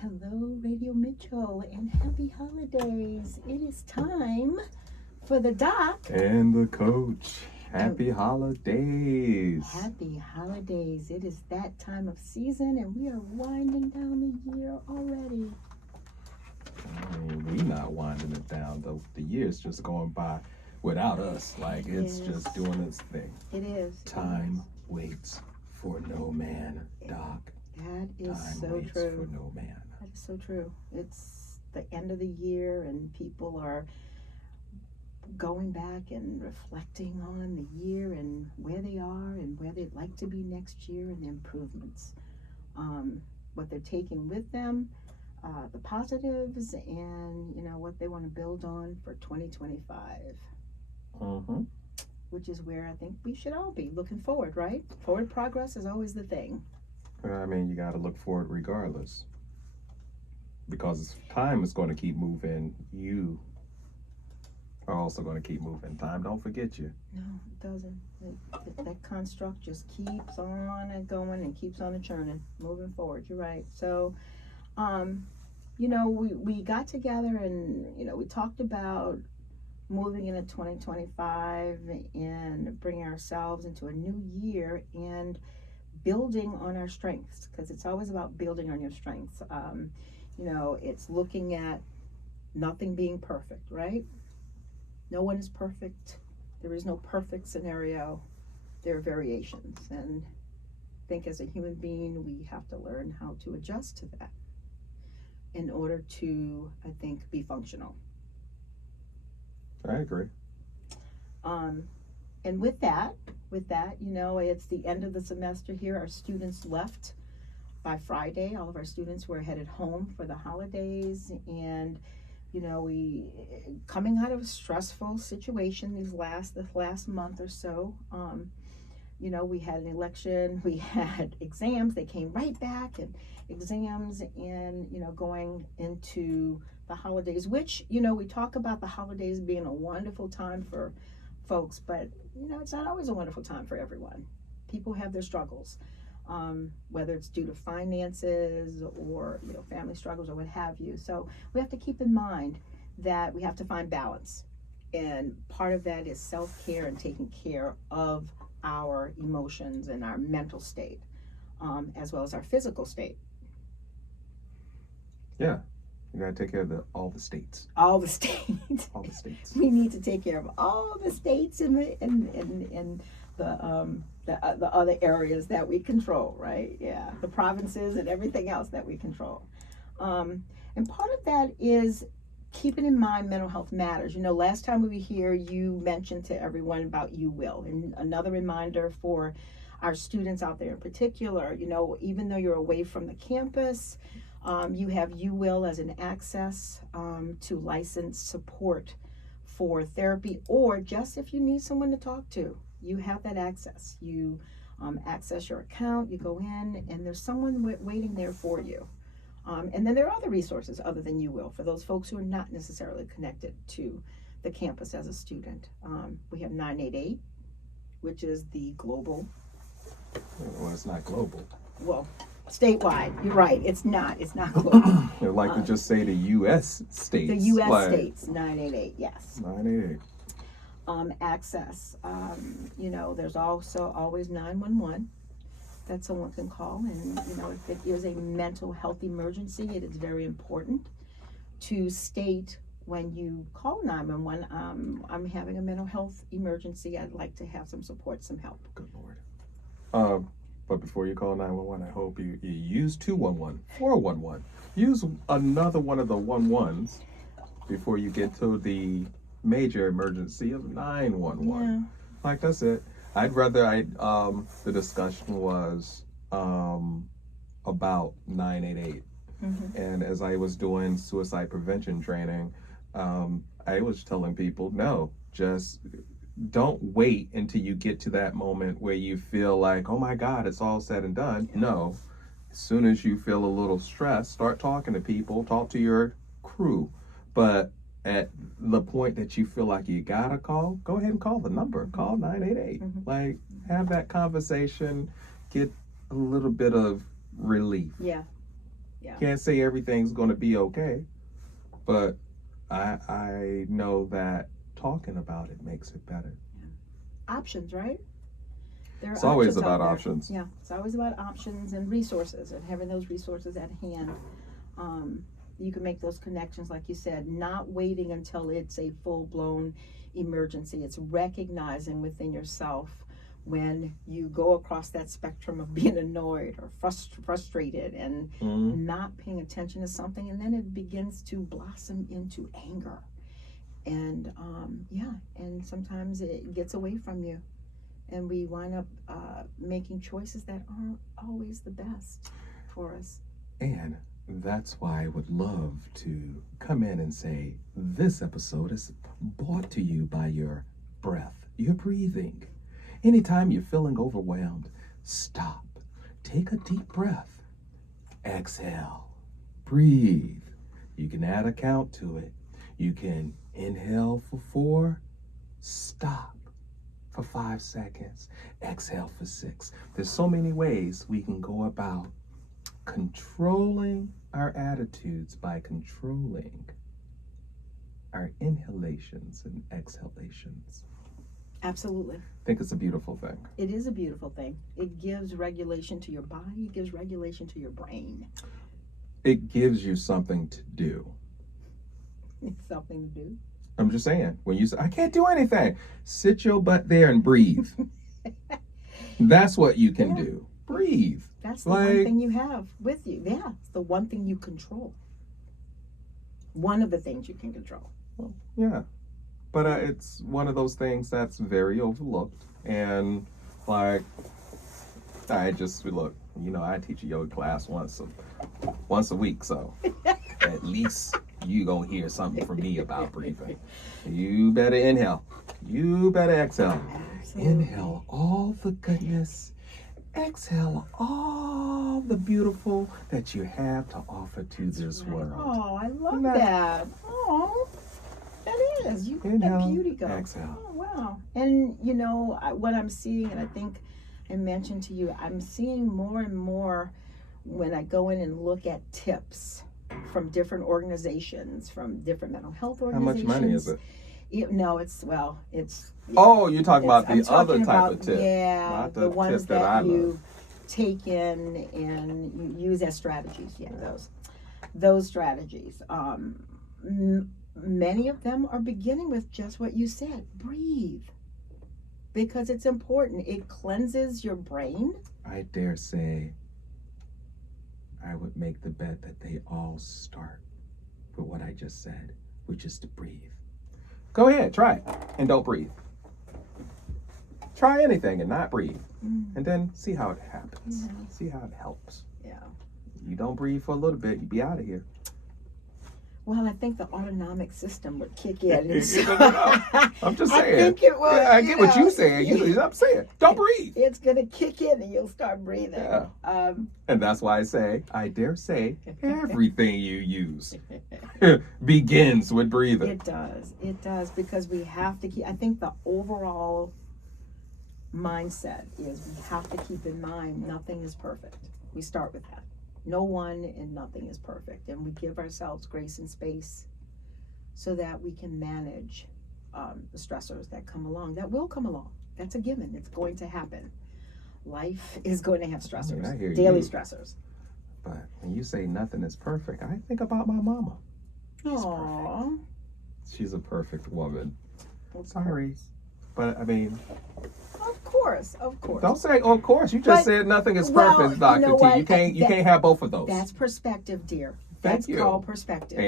Hello, Radio Mitchell, and happy holidays. It is time for the doc. And the coach. Happy holidays. Happy holidays. It is that time of season, and we are winding down the year already. I mean, we not winding it down, though. The year's just going by without us. Like, it's just doing its thing. It is. Time waits for no man, Doc. That is Time so waits true. for no man. That is so true. It's the end of the year, and people are going back and reflecting on the year and where they are and where they'd like to be next year and the improvements. What they're taking with them, the positives, and what they want to build on for 2025. Mm-hmm. Which is where I think we should all be looking forward, right? Forward progress is always the thing. I mean, you got to look forward regardless. Because time is going to keep moving. You are also going to keep moving. Time don't forget you. No, it doesn't. That construct just keeps on and going and keeps on and churning, moving forward. You're right. So, we got together and, we talked about moving into 2025 and bringing ourselves into a new year and building on our strengths, because it's always about building on your strengths. It's looking at nothing being perfect, right? No one is perfect. There is no perfect scenario. There are variations. And I think as a human being, we have to learn how to adjust to that in order to, I think, be functional. I agree. And with that, it's the end of the semester here. Our students left by Friday. All of our students were headed home for the holidays, and we coming out of a stressful situation this last month or so. We had an election, we had exams. They came right back, and exams, and going into the holidays, which we talk about the holidays being a wonderful time for folks, but it's not always a wonderful time for everyone. People have their struggles, whether it's due to finances or family struggles or what have you. So we have to keep in mind that we have to find balance, and part of that is self-care and taking care of our emotions and our mental state, as well as our physical state. Yeah. You gotta take care of all the states. All the states. All the states. We need to take care of all the states and the other areas that we control, right? Yeah, the provinces and everything else that we control. And part of that is keeping in mind mental health matters. Last time we were here, you mentioned to everyone about You Will, and another reminder for our students out there in particular. Even though you're away from the campus, you have You Will as an access to licensed support for therapy, or just if you need someone to talk to, you have that access. You access your account, you go in, and there's someone waiting there for you. And then there are other resources other than You Will for those folks who are not necessarily connected to the campus as a student. We have 988, which is the global. Well, it's not global. Well, statewide, you're right. It's not global. I'd like to just say the U.S. states. The U.S. states, 988, yes. 988. Access. There's also always 911 that someone can call, and if it is a mental health emergency, it is very important to state when you call 911, I'm having a mental health emergency. I'd like to have some support, some help. Good Lord. But before you call 911, I hope you use 211, 411. Use another one of the 11s before you get to the major emergency of 911. Yeah. Like that's it. The discussion was about 988. Mm-hmm. And as I was doing suicide prevention training, I was telling people, no, just don't wait until you get to that moment where you feel like, oh my God, it's all said and done. Yeah. No, as soon as you feel a little stressed, start talking to people, talk to your crew. But at the point that you feel like you gotta call, go ahead and call the number. Mm-hmm. Call 988. Mm-hmm. Like, have that conversation, get a little bit of relief. Yeah. Yeah. Can't say everything's going to be okay, but I know that talking about it makes it better. Options, right? There are It's always options out about there. options. Yeah, it's always about options and resources, and having those resources at hand. You can make those connections, like you said, not waiting until it's a full-blown emergency. It's recognizing within yourself when you go across that spectrum of being annoyed or frustrated and not paying attention to something, and then it begins to blossom into anger. And and sometimes it gets away from you, and we wind up making choices that aren't always the best for us. And that's why I would love to come in and say this episode is brought to you by your breath, your breathing. Anytime you're feeling overwhelmed, stop, take a deep breath, exhale, breathe. You can add a count to it. You can inhale for 4, stop for 5 seconds, exhale for 6. There's so many ways we can go about controlling our attitudes by controlling our inhalations and exhalations. Absolutely. I think it's a beautiful thing. It is a beautiful thing. It gives regulation to your body. It gives regulation to your brain. It gives you something to do. It's something to do. I'm just saying, when you say, I can't do anything, sit your butt there and breathe. That's what you can do. Breathe. That's the one thing you have with you. Yeah, it's the one thing you control. One of the things you can control. Well, yeah. But it's one of those things that's very overlooked. And like, I just, look, I teach a yoga class once a week. So at least you gonna hear something from me about breathing. You better inhale. You better exhale. Absolutely. Inhale all the goodness. Exhale all the beautiful that you have to offer to this world. Oh, I love Isn't that- that. Oh, that is. You let Inhale, that beauty go. exhale. Oh, wow. And what I'm seeing, and I think I mentioned to you, I'm seeing more and more when I go in and look at tips from different organizations, from different mental health How organizations. much money is it? No, it's. Oh, you're talking about I'm the other talking type about, of tip. Yeah, Not the the ones tip that I you love. take in and you use as strategies. Yeah, those strategies. Many of them are beginning with just what you said. Breathe. Because it's important. It cleanses your brain. I dare say I would make the bet that they all start with what I just said, which is to breathe. Go ahead, try it, and don't breathe. Try anything and not breathe, and then see how it happens. Yeah. See how it helps. Yeah. You don't breathe for a little bit, you be out of here. Well, I think the autonomic system would kick in. I'm just I saying. think it would. Yeah, I get what you're saying. I'm saying, don't breathe. It's going to kick in and you'll start breathing. Yeah. And that's why I say, I dare say, everything you use begins with breathing. It does, because we have to keep, I think the overall mindset is we have to keep in mind nothing is perfect. We start with that. No one and nothing is perfect. And we give ourselves grace and space so that we can manage the stressors that come along, that will come along. That's a given. It's going to happen. Life is going to have stressors, I hear daily you. stressors. But when you say nothing is perfect, I think about my mama. She's Aww. perfect. She's a perfect woman. Of Sorry. course. But I mean, Of course. don't say, oh, of course. You just But- said nothing is well, perfect, you Dr. know T. what? You can't have both of those. That's perspective, dear. Thank That's you. called perspective.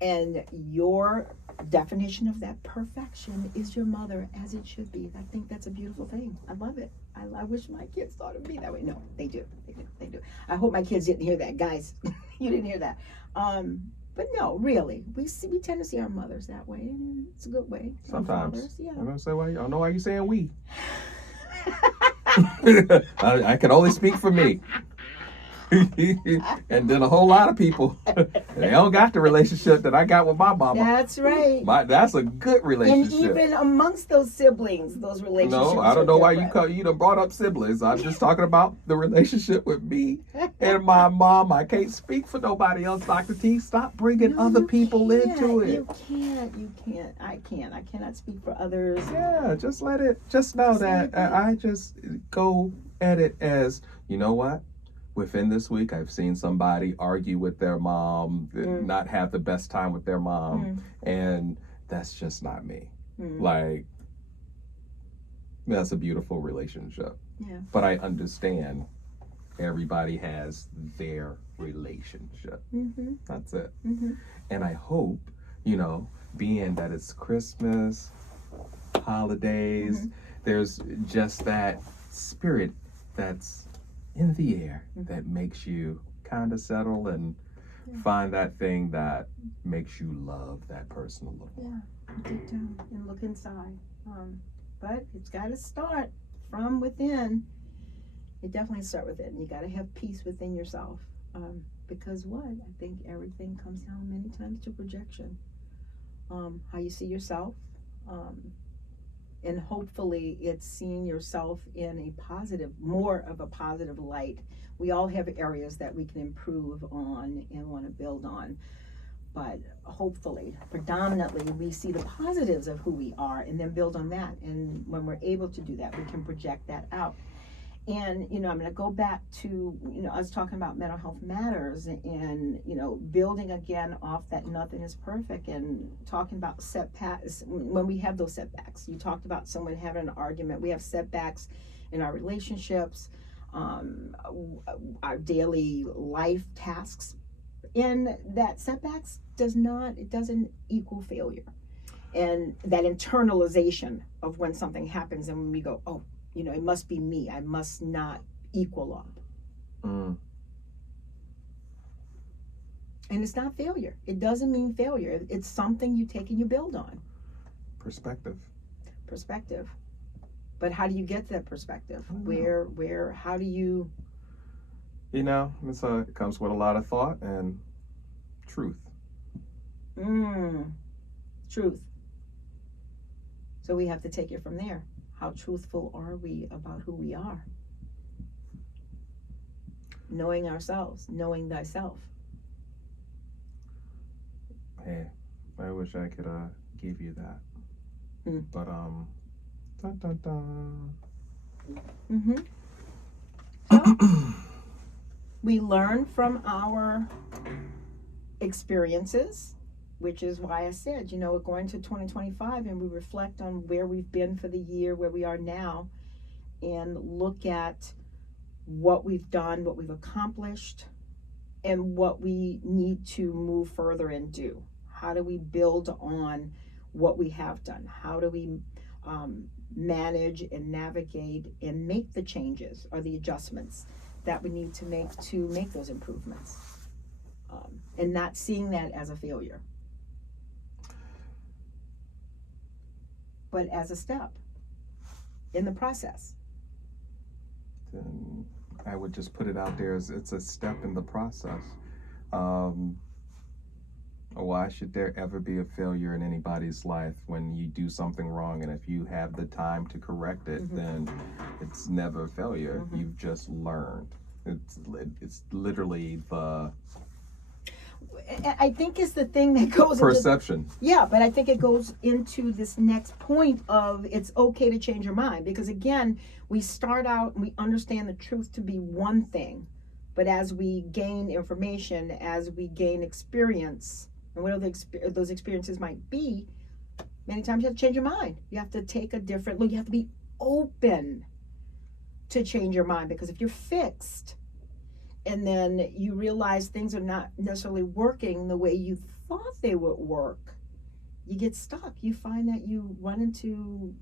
And your definition of that perfection is your mother, as it should be. I think that's a beautiful thing. I love it. I wish my kids thought of me that way. No, they do. They do. I hope my kids didn't hear that, guys. You didn't hear that. But no, really, we tend to see our mothers that way, and it's a good way. Our Sometimes. fathers, yeah. I'm gonna say why. I don't know why you saying we. I can only speak for me. And then a whole lot of people, they don't got the relationship that I got with my mama. That's right. That's a good And relationship. even amongst those siblings, those relationships. No, I don't know why you different. done brought up siblings. I'm just talking about the relationship with me and my mom. I can't speak for nobody else, Dr. T. Stop bringing No, other you people can't. into it. You can't. I can't. I cannot speak for others. Yeah, just let it. Just know Just that let it be. I just go at it as, you know what? Within this week, I've seen somebody argue with their mom, not have the best time with their mom, and that's just not me. Like, that's a beautiful relationship. Yeah. But I understand everybody has their relationship. That's it. And I hope, being that it's Christmas, holidays, there's just that spirit that's in the air that makes you kind of settle and find that thing that makes you love that person a little more. Deep down and look inside. But it's got to start from within. It definitely start within. You got to have peace within yourself. Because what? I think everything comes down many times to projection. How you see yourself. And hopefully it's seeing yourself in a positive, more of a positive light. We all have areas that we can improve on and want to build on. But hopefully, predominantly, we see the positives of who we are and then build on that. And when we're able to do that, we can project that out. And, I'm going to go back to, I was talking about mental health matters and, building again off that nothing is perfect and talking about setbacks. When we have those setbacks, you talked about someone having an argument. We have setbacks in our relationships, our daily life tasks. And that setbacks doesn't equal failure. And that internalization of when something happens and when we go, oh, it must be me. I must not equal up. And it's not failure. It doesn't mean failure. It's something you take and you build on. Perspective. But how do you get to that perspective? How do you... it comes with a lot of thought and truth. Truth. So we have to take it from there. How truthful are we about who we are? Knowing ourselves, knowing thyself. Hey, I wish I could give you that. But dun, dun, dun. So, we learn from our experiences, which is why I said, we're going to 2025 and we reflect on where we've been for the year, where we are now, and look at what we've done, what we've accomplished, and what we need to move further and do. How do we build on what we have done? How do we manage and navigate and make the changes or the adjustments that we need to make those improvements? And not seeing that as a failure, but as a step in the process. Then I would just put it out there as it's a step in the process. Why should there ever be a failure in anybody's life when you do something wrong? And if you have the time to correct it, then it's never a failure. You've just learned. It's literally the... I think it's the thing that goes perception. But I think it goes into this next point of it's okay to change your mind, because again, we start out and we understand the truth to be one thing, but as we gain information, as we gain experience, and whatever those experiences might be, many times you have to change your mind. You have to take a different look. You have to be open to change your mind, because if you're fixed and then you realize things are not necessarily working the way you thought they would work, you get stuck. You find that you run into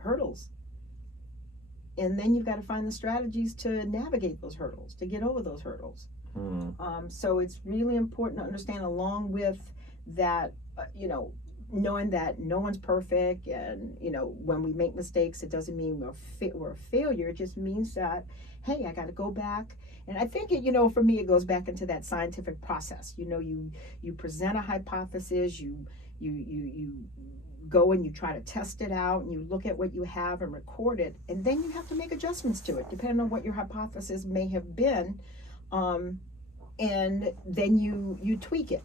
hurdles. And then you've got to find the strategies to navigate those hurdles, to get over those hurdles. So it's really important to understand, along with that, knowing that no one's perfect, and when we make mistakes, it doesn't mean we're a failure. It just means that, hey, I got to go back. And I think for me, it goes back into that scientific process. You present a hypothesis, you go and you try to test it out, and you look at what you have and record it, and then you have to make adjustments to it depending on what your hypothesis may have been, and then you tweak it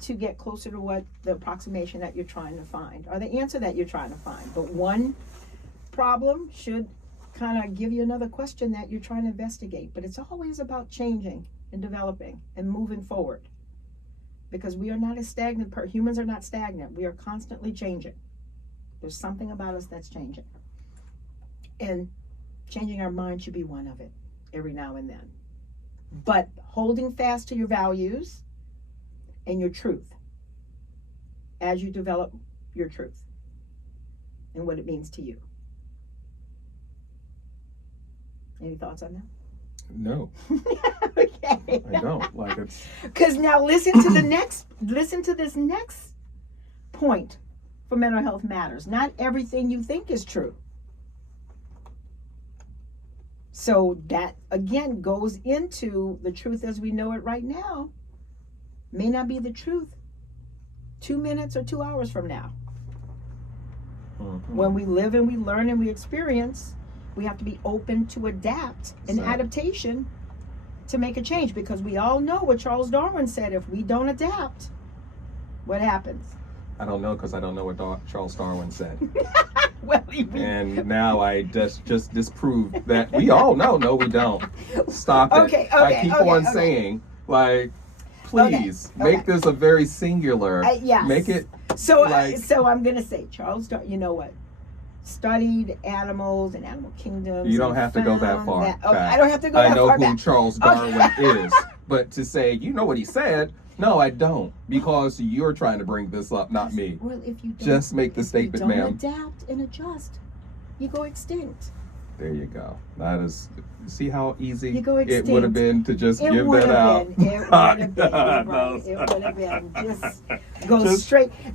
to get closer to what the approximation that you're trying to find, or the answer that you're trying to find. But one problem should kind of give you another question that you're trying to investigate. But it's always about changing and developing and moving forward, because we are not as stagnant. Humans are not stagnant. We are constantly changing. There's something about us that's changing, and changing our mind should be one of it every now and then. But holding fast to your values and your truth as you develop your truth and what it means to you. Any thoughts on that? No. Okay. I don't. Like, it's... Because now listen to this next point for Mental Health Matters. Not everything you think is true. So that, again, goes into the truth as we know it right now may not be the truth 2 minutes or 2 hours from now. Mm-hmm. When we live and we learn and we experience, we have to be open to adapt and adaptation to make a change, because we all know what Charles Darwin said: if we don't adapt, what happens? I don't know, because I don't know what Charles Darwin said. Well, and now I just disproved that we all know. No, we don't. Stop it. Okay, I keep on saying, like, please make this a very singular. Yes. Make it so. So I'm gonna say Charles Darwin. You know what? Studied animals and animal kingdoms. You don't have to go that far back. I don't have to go that far back. I know who Charles Darwin is, but to say you know what he said, no, I don't, because you're trying to bring this up, not me. Well, if you don't, just make the statement, ma'am. Don't adapt and adjust, you go extinct. There you go. That is. See how easy you go extinct. It would have been to just give that out. It would have been. Right. It would have been.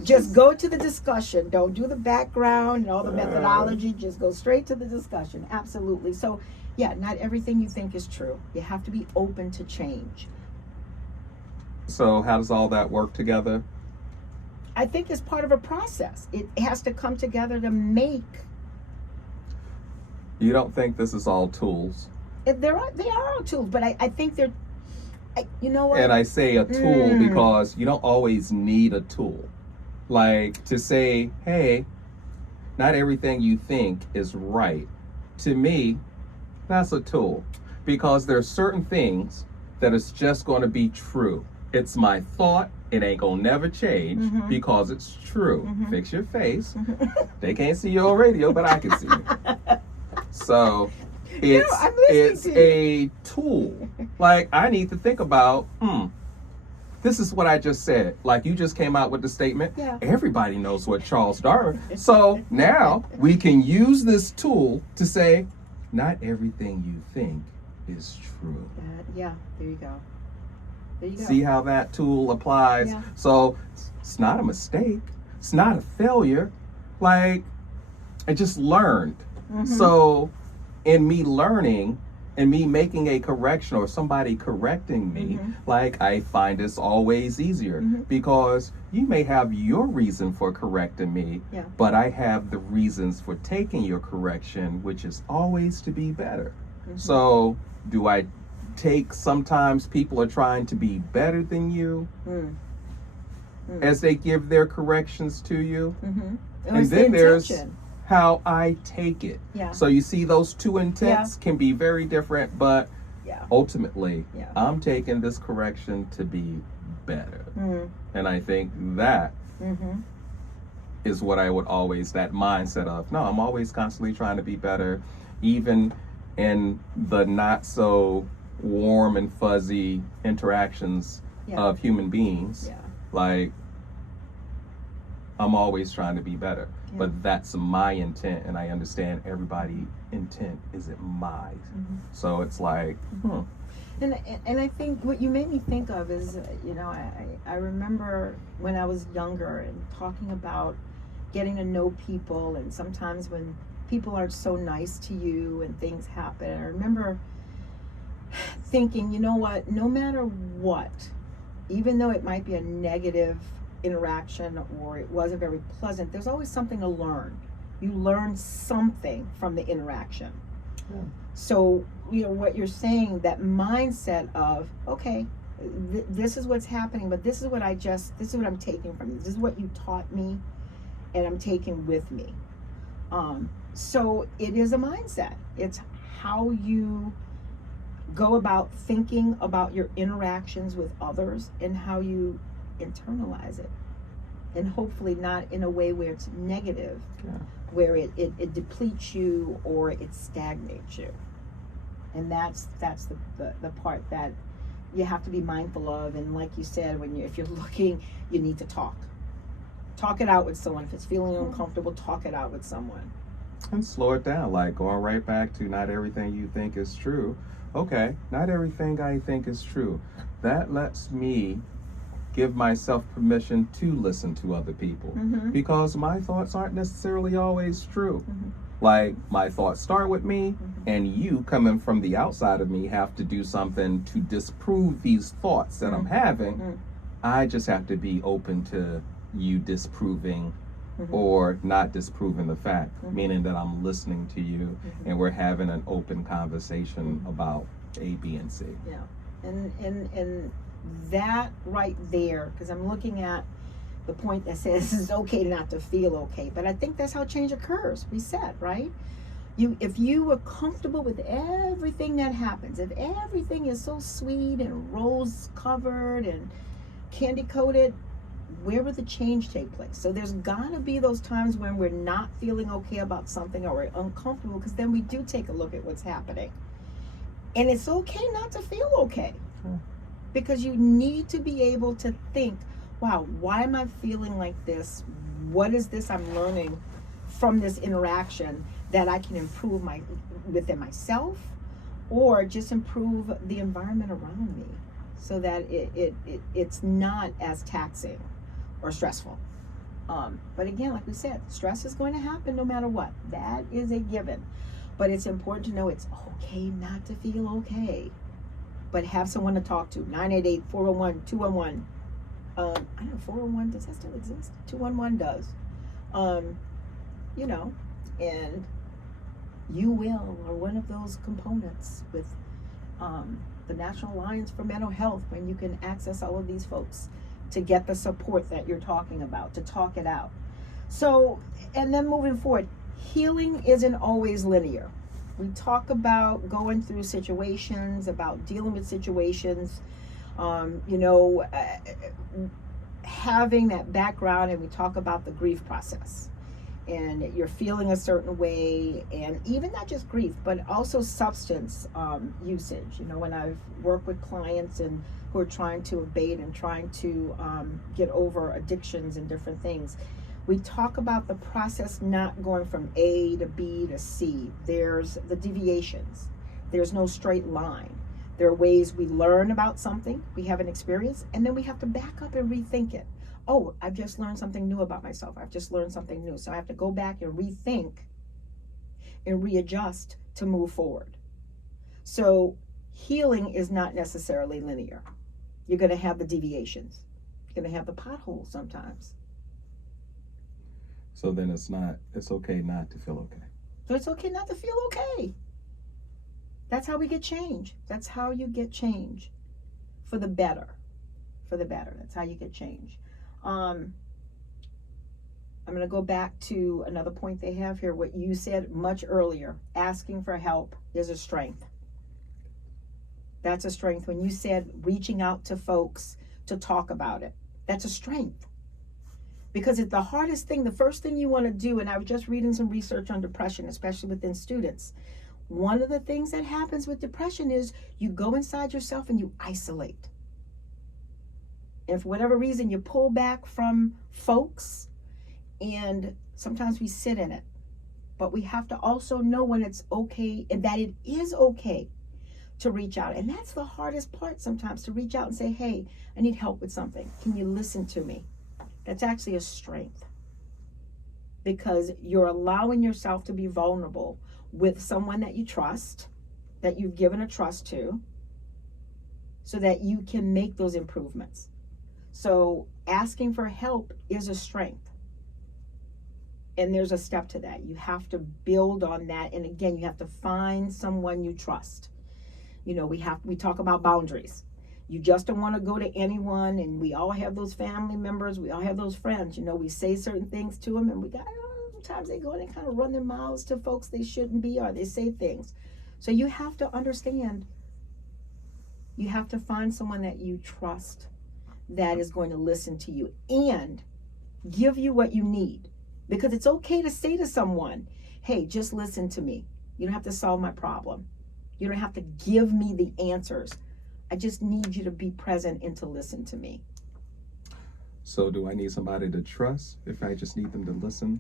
Just go to the discussion. Don't do the background and all the methodology. Just go straight to the discussion. Absolutely. So, yeah, not everything you think is true. You have to be open to change. So how does all that work together? I think it's part of a process. It has to come together to make. You don't think this is all tools? They are all tools, but I think they're. You know what? And I say a tool because you don't always need a tool. Like to say, hey, not everything you think is right. To me, that's a tool, because there's certain things that is just going to be true. It's my thought. It ain't gonna never change because it's true. Fix your face. They can't see you on radio, but I can see you. So it's a tool. Like, I need to think about, this is what I just said. Like, you just came out with the statement. Yeah. Everybody knows what Charles Darwin. So now we can use this tool to say, not everything you think is true. Yeah, there you go. There you go. See how that tool applies? Yeah. So it's not a mistake. It's not a failure. Like, I just learned. So in me learning and me making a correction or somebody correcting me, like, I find this always easier because you may have your reason for correcting me, but I have the reasons for taking your correction, which is always to be better. So do I take, sometimes people are trying to be better than you as they give their corrections to you. And then there's how I take it. So you see, those two intents can be very different, but ultimately I'm taking this correction to be better. And I think that is what I would always, that mindset of, no, I'm always constantly trying to be better, even in the not so warm and fuzzy interactions of human beings. Like, I'm always trying to be better. but that's my intent, and I understand everybody's intent isn't mine. So it's like, And I think what you made me think of is, I remember when I was younger and talking about getting to know people, and sometimes when people aren't so nice to you and things happen, I remember thinking, you know what, no matter what, even though it might be a negative interaction or it wasn't very pleasant, there's always something to learn. You learn something from the interaction. Yeah. So, what you're saying, that mindset of, okay, this is what's happening, but this is what this is what I'm taking from this. This is what you taught me, and I'm taking with me. So it is a mindset. It's how you go about thinking about your interactions with others and how you internalize it, and hopefully not in a way where it's negative, where it depletes you or it stagnates you. And that's the part that you have to be mindful of. And like you said, if you're looking, you need to talk it out with someone. If it's feeling uncomfortable, talk it out with someone. And slow it down, like going right back to not everything you think is true. Okay, not everything I think is true. That lets me give myself permission to listen to other people, because my thoughts aren't necessarily always true. Like, my thoughts start with me, and you coming from the outside of me have to do something to disprove these thoughts that I'm having. I just have to be open to you disproving or not disproving the fact, meaning that I'm listening to you and we're having an open conversation about A, B, and C. Yeah, and that right there, because I'm looking at the point that says it's okay not to feel okay, but I think that's how change occurs. We said, right? If you were comfortable with everything that happens, if everything is so sweet and rose covered and candy coated, where would the change take place? So there's gotta be those times when we're not feeling okay about something, or we're uncomfortable, because then we do take a look at what's happening. And it's okay not to feel okay. Because you need to be able to think, wow, why am I feeling like this? What is this I'm learning from this interaction that I can improve within myself, or just improve the environment around me, so that it's not as taxing or stressful. But again, like we said, stress is going to happen no matter what. That is a given. But it's important to know it's okay not to feel okay. But have someone to talk to. 988-401-211. I don't know, 401, does that still exist? 211 does. And you are one of those components with the National Alliance for Mental Health, when you can access all of these folks to get the support that you're talking about, to talk it out. So, and then moving forward, healing isn't always linear. We talk about going through situations, about dealing with situations, having that background, and we talk about the grief process. And you're feeling a certain way, and even not just grief, but also substance usage. When I've worked with clients and who are trying to abate and trying to get over addictions and different things, we talk about the process not going from A to B to C. There's the deviations. There's no straight line. There are ways we learn about something, we have an experience, and then we have to back up and rethink it. Oh, I've just learned something new about myself. I've just learned something new. So I have to go back and rethink and readjust to move forward. So healing is not necessarily linear. You're going to have the deviations. You're going to have the potholes sometimes. So then it's okay not to feel okay. So it's okay not to feel okay. That's how we get change. That's how you get change for the better. For the better. That's how you get change. I'm going to go back to another point they have here. What you said much earlier, asking for help is a strength. That's a strength. When you said reaching out to folks to talk about it, that's a strength. Because it's the hardest thing, the first thing you want to do, and I was just reading some research on depression, especially within students. One of the things that happens with depression is you go inside yourself and you isolate. And for whatever reason, you pull back from folks, and Sometimes we sit in it. But we have to also know when it's okay and that it is okay to reach out. And that's the hardest part sometimes, to reach out and say, hey, I need help with something. Can you listen to me? That's actually a strength, because you're allowing yourself to be vulnerable with someone that you trust, that you've given a trust to, so that you can make those improvements. So asking for help is a strength. And there's a step to that. You have to build on that. And again, you have to find someone you trust. You know, we talk about boundaries. You just don't want to go to anyone, and we all have those family members, we all have those friends. You know, we say certain things to them, and sometimes they go and they kind of run their mouths to folks they shouldn't be, or they say things. So you have to understand, you have to find someone that you trust that is going to listen to you and give you what you need. Because it's okay to say to someone, hey, just listen to me. You don't have to solve my problem. You don't have to give me the answers. I just need you to be present and to listen to me. So do I need somebody to trust if I just need them to listen?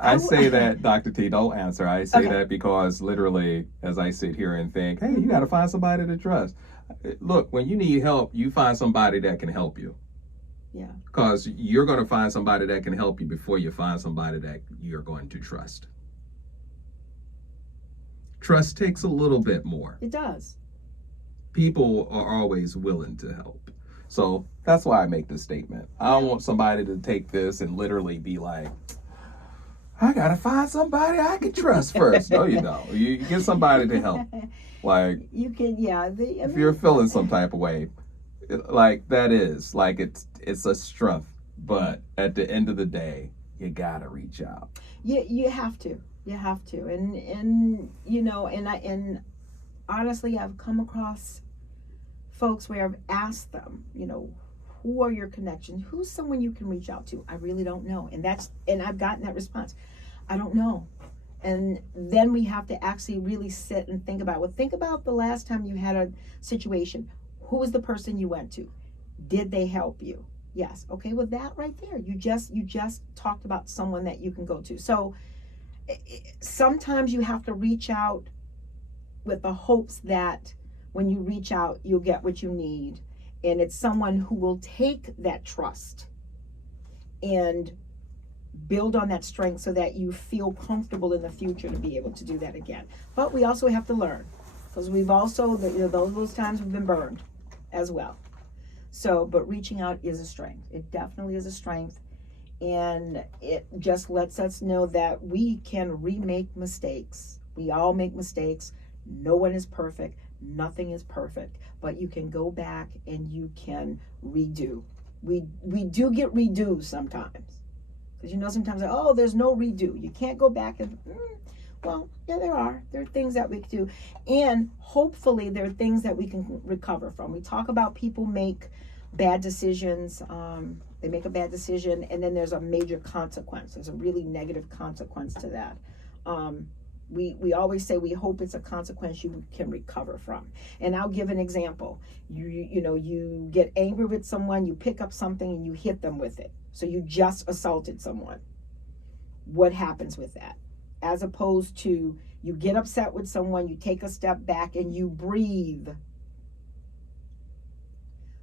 I say that, Dr. T, don't answer. I say that because literally, as I sit here and think, hey, you got to find somebody to trust. Look, when you need help, you find somebody that can help you. Yeah. Because you're going to find somebody that can help you before you find somebody that you're going to trust. Trust takes a little bit more. It does. People are always willing to help. So that's why I make this statement. I don't want somebody to take this and literally be like, I got to find somebody I can trust first. No, you don't. You get somebody to help. Like, you can, yeah. If you're feeling some type of way, like that is, like it's a strength. But at the end of the day, you got to reach out. You have to. You have to. And you know, and honestly, I've come across folks where I've asked them, you know, who are your connections? Who's someone you can reach out to? I really don't know. And I've gotten that response. I don't know. And then we have to actually really sit and think about, well, think about the last time you had a situation. Who was the person you went to? Did they help you? Yes. Okay, well, that right there, you just talked about someone that you can go to. So sometimes you have to reach out with the hopes that when you reach out, you'll get what you need. And it's someone who will take that trust and build on that strength so that you feel comfortable in the future to be able to do that again. But we also have to learn, because we've also, those times we've been burned as well. So, but reaching out is a strength. It definitely is a strength. And it just lets us know that we can remake mistakes. We all make mistakes. No one is perfect. Nothing is perfect. But you can go back and you can redo. We do get redo sometimes. Because you know sometimes, oh, there's no redo. You can't go back and, well, yeah, there are. There are things that we can do. And hopefully there are things that we can recover from. We talk about people make bad decisions. They make a bad decision, and then there's a major consequence. There's a really negative consequence to that. We always say we hope it's a consequence you can recover from. And I'll give an example. You get angry with someone, you pick up something and you hit them with it. So you just assaulted someone. What happens with that? As opposed to you get upset with someone, you take a step back and you breathe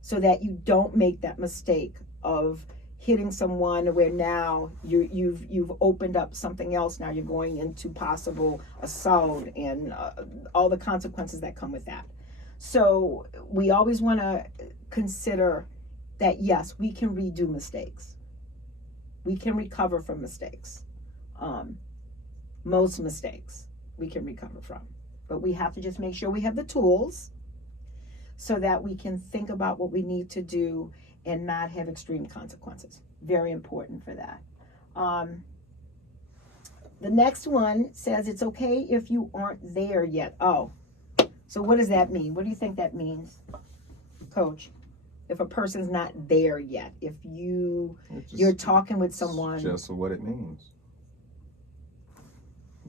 so that you don't make that mistake of hitting someone where now you've opened up something else. Now you're going into possible assault and all the consequences that come with that. So we always want to consider that, yes, we can redo mistakes. We can recover from mistakes. Most mistakes we can recover from. But we have to just make sure we have the tools so that we can think about what we need to do and not have extreme consequences. Very important for that. The next one says it's okay if you aren't there yet. Oh, so what does that mean? What do you think that means, Coach? If a person's not there yet, if you're talking with someone. It's just what it means.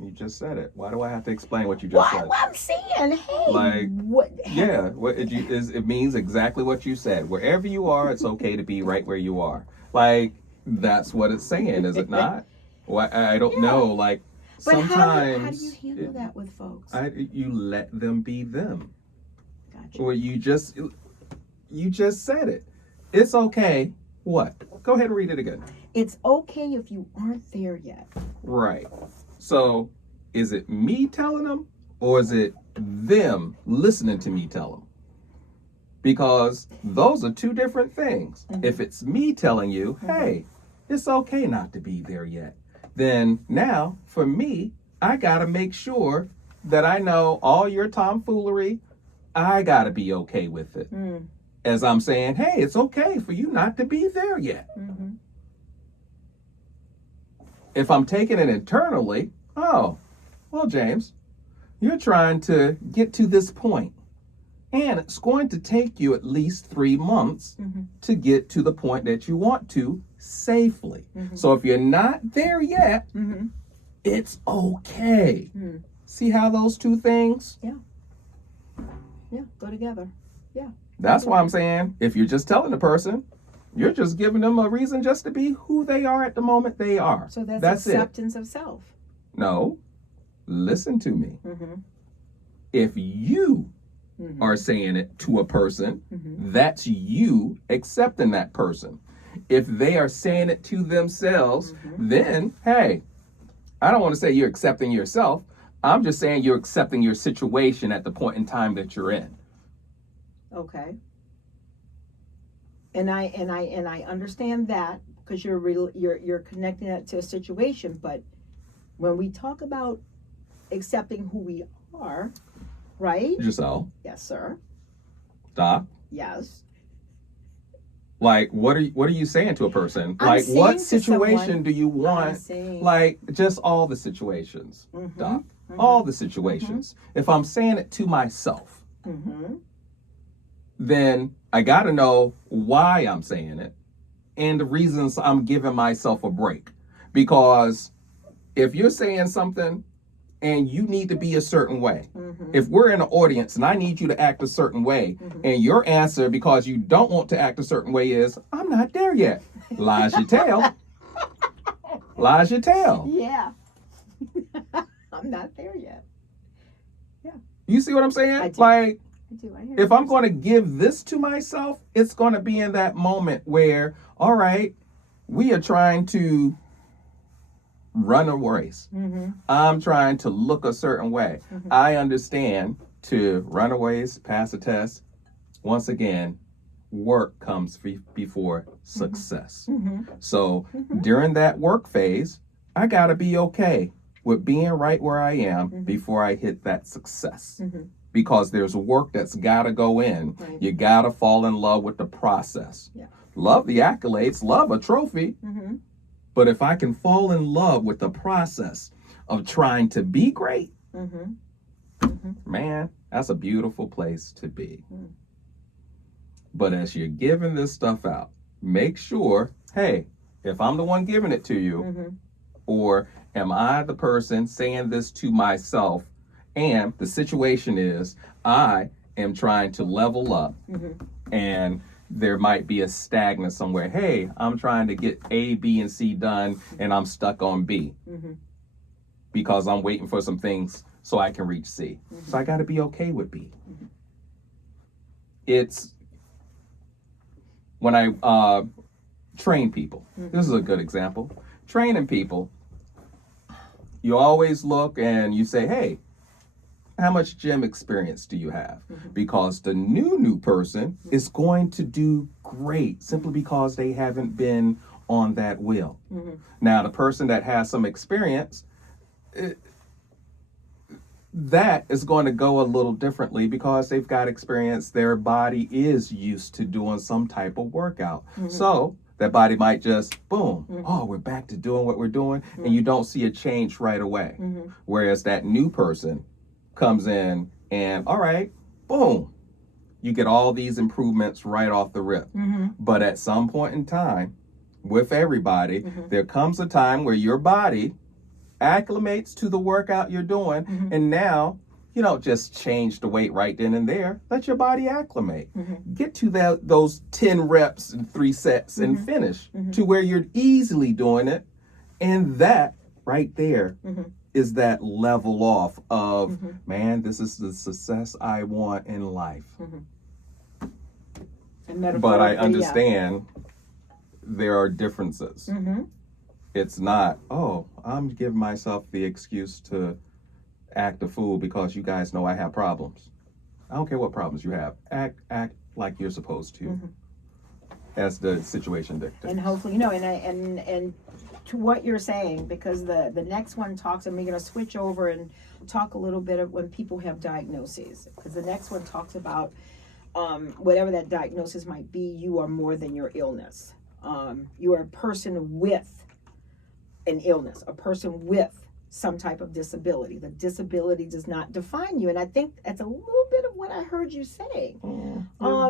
You just said it. Why do I have to explain what you just said? Well, I'm saying, hey, like, what? Yeah, it means exactly what you said. Wherever you are, it's okay to be right where you are. Like, That's what it's saying, is it not? Well, I don't know. Like, But sometimes how do you handle that with folks? you let them be them. Gotcha. Or you just said it. It's okay. What? Go ahead and read it again. It's okay if you aren't there yet. Right. So, is it me telling them, or is it them listening to me tell them? Because those are two different things. Mhm. If it's me telling you, hey, it's okay not to be there yet, then now for me, I gotta make sure that I know all your tomfoolery, I gotta be okay with it. Mm. As I'm saying, hey, it's okay for you not to be there yet. Mm-hmm. If I'm taking it internally, oh, well, James, you're trying to get to this point, and it's going to take you at least 3 months Mm-hmm. to get to the point that you want to safely. Mhm. So if you're not there yet, Mm-hmm. it's okay. Mm. See how those two things? Yeah, go together. That's why I'm saying, if you're just telling the person, you're just giving them a reason just to be who they are at the moment they are. So that's it. acceptance of self. No, listen to me. Mm-hmm. If you Mm-hmm. are saying it to a person, Mm-hmm. that's you accepting that person. If they are saying it to themselves, Mhm. then, hey, I don't want to say you're accepting yourself. I'm just saying you're accepting your situation at the point in time that you're in. Okay. And I understand that, because you're connecting that to a situation. But when we talk about accepting who we are, right? Giselle, Yes, sir. Doc, Yes. like what are you saying to a person? I'm Like, saying what to situation someone- do you I'm want? saying, Like, just all the situations, Mhm. Doc. Mhm. All the situations. If I'm saying it to myself, Mhm. then I got to know why I'm saying it and the reasons I'm giving myself a break. Because if you're saying something and you need to be a certain way, Mhm. if we're in an audience and I need you to act a certain way, Mhm. and your answer, because you don't want to act a certain way, is, I'm not there yet. Lies you tell. Lies you tell. Yeah. I'm not there yet. You see what I'm saying? I do. Like, I do. I hear if you. I'm going to give this to myself, it's going to be in that moment where, all right, we are trying to run a race. Mhm. I'm trying to look a certain way. Mhm. I understand to run a race, pass a test. Once again, work comes before success. Mhm. So Mhm. during that work phase, I got to be okay with being right where I am Mhm. before I hit that success. Mhm. Because there's work that's got to go in. Right. You got to fall in love with the process. Yeah. Love the accolades, love a trophy. Mhm. But if I can fall in love with the process of trying to be great, Mhm. man, that's a beautiful place to be. Mm. But as you're giving this stuff out, make sure, hey, if I'm the one giving it to you, Mhm. or am I the person saying this to myself? And the situation is, I am trying to level up, Mhm. and there might be a stagnant somewhere. Hey, I'm trying to get A, B, and C done, and I'm stuck on B Mhm. because I'm waiting for some things so I can reach C. Mhm. So I got to be okay with B. Mhm. It's when I train people. Mhm. This is a good example. Training people, you always look and you say, hey, how much gym experience do you have? Mhm. Because the new person is going to do great simply because they haven't been on that wheel. Mhm. Now, the person that has some experience, that is going to go a little differently because they've got experience. Their body is used to doing some type of workout. Mhm. So that body might just, boom, Mhm. oh, we're back to doing what we're doing. Mhm. And you don't see a change right away. Mhm. Whereas that new person comes in and, all right, boom, you get all these improvements right off the rip. Mhm. But at some point in time, with everybody, Mhm. there comes a time where your body acclimates to the workout you're doing, Mhm. and now You don't just change the weight right then and there. Let your body acclimate. Mhm. Get to those 10 reps and 3 sets and finish to where you're easily doing it. And that right there is that level off of, man, this is the success I want in life. And But I metaphorically, understand there are differences. It's not, oh, I'm giving myself the excuse to act a fool because you guys know I have problems. I don't care what problems you have. Act like you're supposed to, as the situation dictates. And hopefully, and to what you're saying, because the next one talks, and we're going to switch over and talk a little bit of when people have diagnoses, because the next one talks about whatever that diagnosis might be, you are more than your illness. You are a person with an illness, a person with some type of disability. The disability does not define you, and I think that's a little bit of what I heard you say.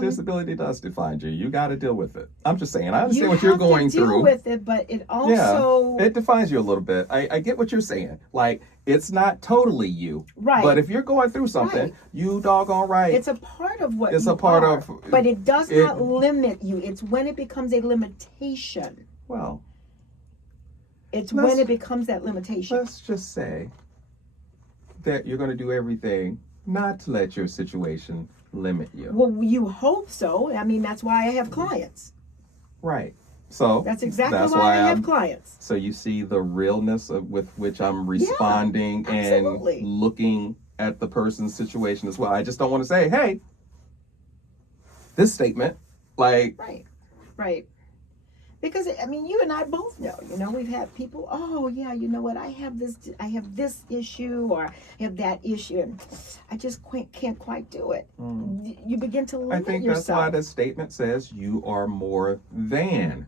Disability does define you. You got to deal with it. I'm just saying. I understand what you're going to deal through. with it, but it also it defines you a little bit. I get what you're saying. Like, it's not totally you. Right. But if you're going through something, Right. you doggone right. It's a part of what It's you a part are, of- but it does not limit you. It's when it becomes a limitation. Well, It's Let's- when it becomes that limitation. let's just say that you're going to do everything not to let your situation limit you. Well, you hope so. I mean, that's why I have clients. Right. So That's exactly that's why I have I'm clients. So you see the realness with which I'm responding and absolutely. looking at the person's situation as well. I just don't want to say, hey, this statement, like, Right, right. Because I mean, you and I both know. We've had people. Oh yeah, you know what? I have this issue, or I have that issue, and I just can't quite do it. You begin to limit I think that's why yourself. the statement says you are more than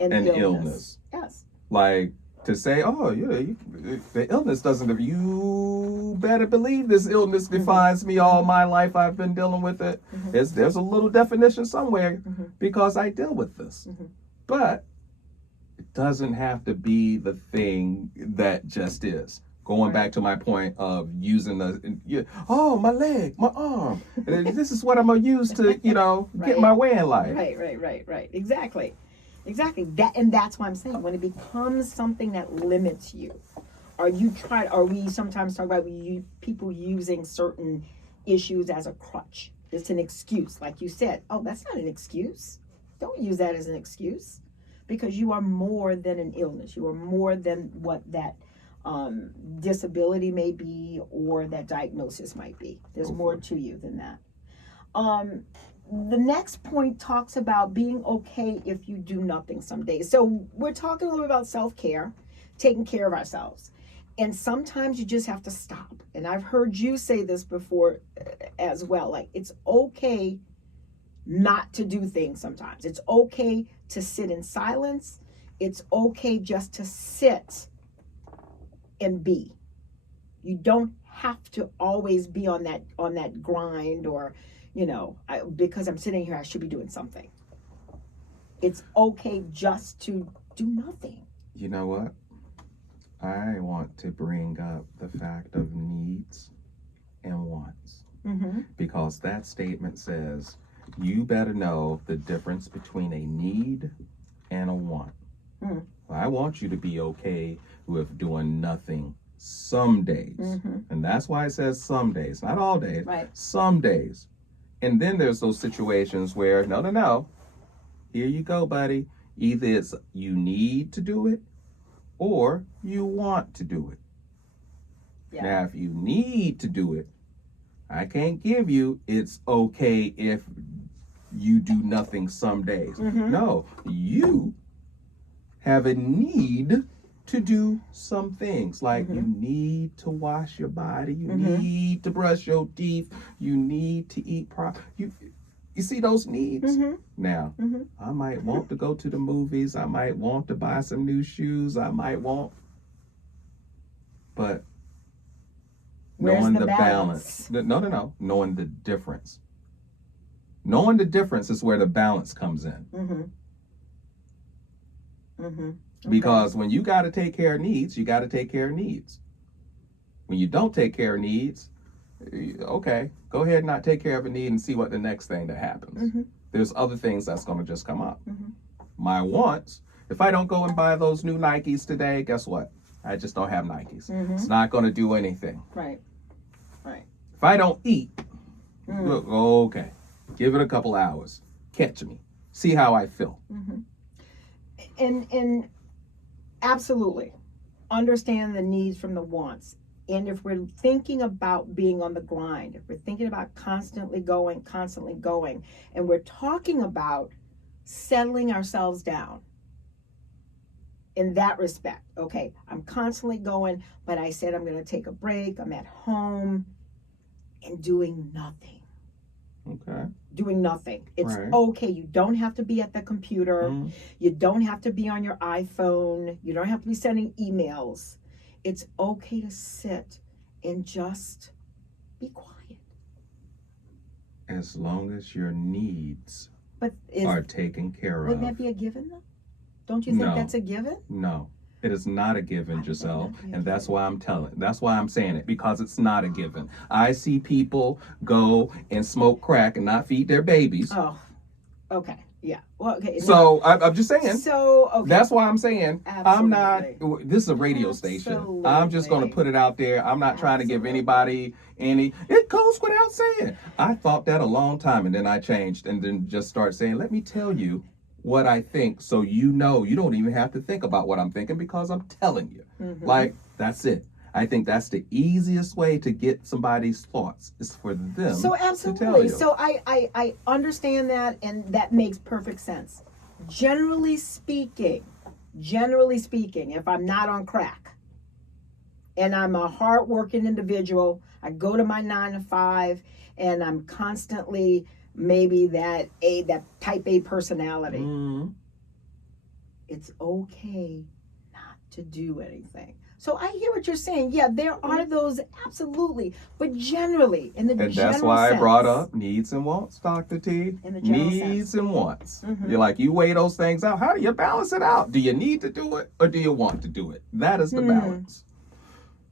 an illness. Yes. Like, to say, oh, the illness doesn't, you better believe this illness defines me all my life. I've been dealing with it. There's a little definition somewhere because I deal with this. But it doesn't have to be the thing that just is. Going back to my point of using my leg, my arm. This is what I'm going to use to, get my way in life. Right. Exactly. That's why I'm saying, when it becomes something that limits you, or we sometimes talk about people using certain issues as a crutch. It's an excuse. Like you said, oh, that's not an excuse. Don't use that as an excuse, because you are more than an illness. You are more than what that disability may be, or that diagnosis might be. There's more to you than that. The next point talks about being okay if you do nothing some days. So we're talking a little bit about self-care, taking care of ourselves. And sometimes you just have to stop. And I've heard you say this before as well. Like, it's okay not to do things sometimes. It's okay to sit in silence. It's okay just to sit and be. You don't have to always be on that grind, or because I'm sitting here, I should be doing something. It's okay just to do nothing. You know what? I want to bring up the fact of needs and wants. Because that statement says, you better know the difference between a need and a want. I want you to be okay with doing nothing some days. And that's why it says some days, not all days, Right. some days. And then there's those situations where, no, here you go, buddy. Either it's you need to do it or you want to do it. Yeah. Now, if you need to do it, I can't give you it's okay if you do nothing some days. No, you have a need to do some things. Like, you need to wash your body, you need to brush your teeth, you need to eat you see those needs? Now, I might want to go to the movies, I might want to buy some new shoes, but Where's knowing the the balance? No, knowing the difference. Knowing the difference is where the balance comes in. Because when you got to take care of needs, you got to take care of needs. When you don't take care of needs, Okay, go ahead and not take care of a need and see what the next thing that happens. Mm-hmm. There's other things that's going to just come up. Mm-hmm. My wants, if I don't go and buy those new Nikes today, guess what? I just don't have Nikes. Mm-hmm. It's not going to do anything. Right. Right. If I don't eat, Mm. look, okay, give it a couple hours. Catch me. See how I feel. Mm-hmm. And absolutely understand the needs from the wants. And if we're thinking about being on the grind, if we're thinking about constantly going, and we're talking about settling ourselves down in that respect, okay, I'm constantly going, but I said I'm going to take a break, I'm at home and doing nothing. Okay. Doing nothing. It's Right. okay. You don't have to be at the computer. Mhm. You don't have to be on your iPhone. You don't have to be sending emails. It's okay to sit and just be quiet. As long as your needs But are taken care wouldn't of. that be a given though? Don't you think No. that's a given? No, it is not a given, I think Giselle, that'd be a and that's given. that's why I'm saying it, because it's not a given. I see people go and smoke crack and not feed their babies. Oh, okay. Yeah. Well, okay. So I'm just saying. So, okay. That's why I'm saying I'm not. Absolutely. This is a radio station. I'm just going to put it out there. I'm not trying to give anybody any. It goes without saying. I thought that a long time, and then I changed, and then just start saying, "Let me tell you what I think, so you know you don't even have to think about what I'm thinking because I'm telling you." Mhm. Like that's it. I think that's the easiest way to get somebody's thoughts is for them So to tell absolutely. you. So I understand that, and that makes perfect sense. Generally speaking, if I'm not on crack and I'm a hardworking individual, I go to my 9 to 5 and I'm constantly maybe that type A personality. Mhm. It's okay not to do anything. So I hear what you're saying. Yeah, there are those, absolutely, but generally, in the And general that's why sense, I brought up needs and wants, Dr. T. In the general Needs sense. and wants. Mhm. You're like, you weigh those things out. How do you balance it out? Do you need to do it or do you want to do it? That is the balance.